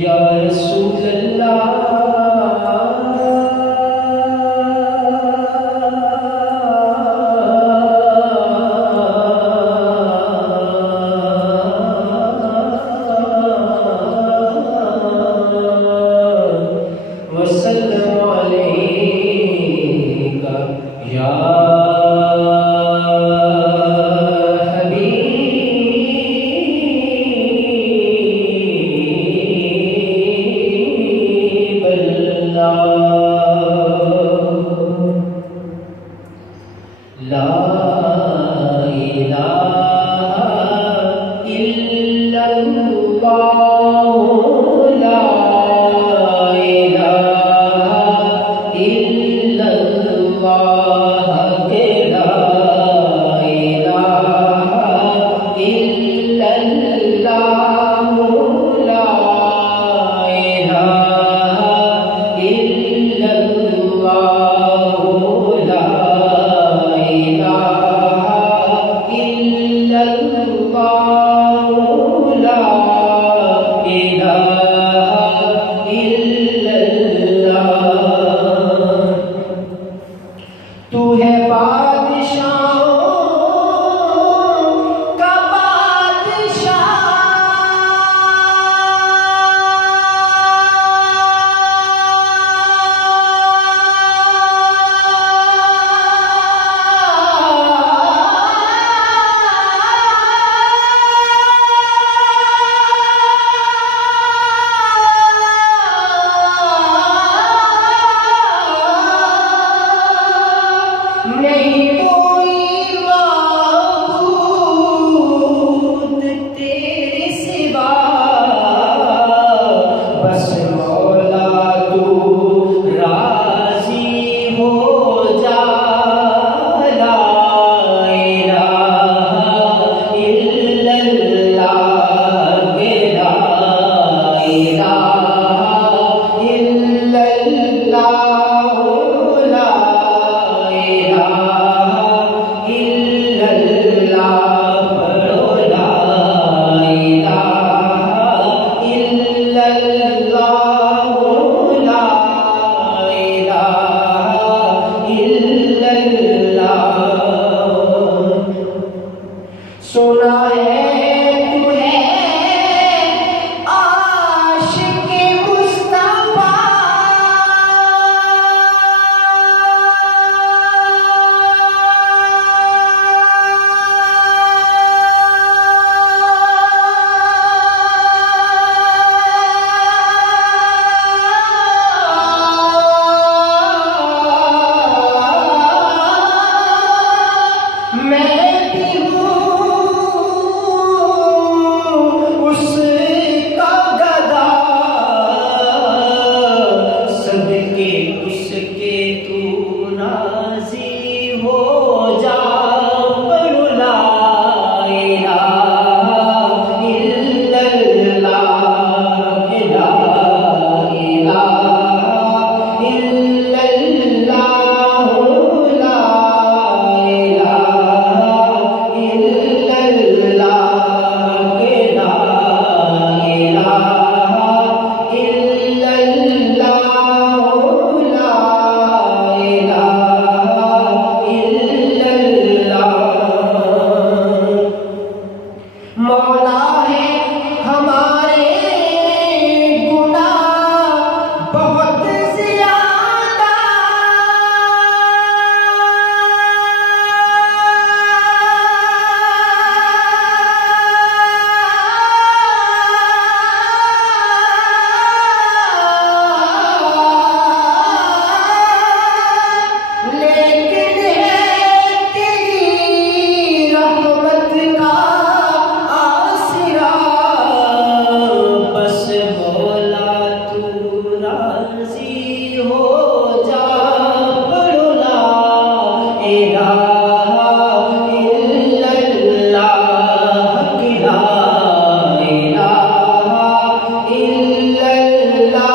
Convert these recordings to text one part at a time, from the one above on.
या रसूल अल्लाह वसल्लम अलैका या ला इलाहा इल्लल्लाह ला इलाहा इल्लल्लाह के ला इलाहा इल्लल्लाह ला इलाहा इल्लल्लाह ला तू है बादशाहों का बादशाह, नहीं कोई माबूद तेरे सिवा, बस मौला तू राजी हो जा। ला इलाहा इल्लल्लाह के ला इलाहा इल्लल्लाह सुना है तू है आशिक़े मुस्तफ़ा, मैं भी हूँ उसका गदा, सदके उसके तू राज़ी हो जा। पढ़ो ला इलाहा इल्लल्लाह ला इलाहा इल्लल्लाह ला मौला है हमारे गुनाह बहुत ज़्यादा, लेकिन है तेरी रहमत का आसरा, बस मौला तू राज़ी हो जा। पढ़ो ला इलाहा इल्लल्लाह की ला इलाहा इल्लल्लाह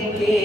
के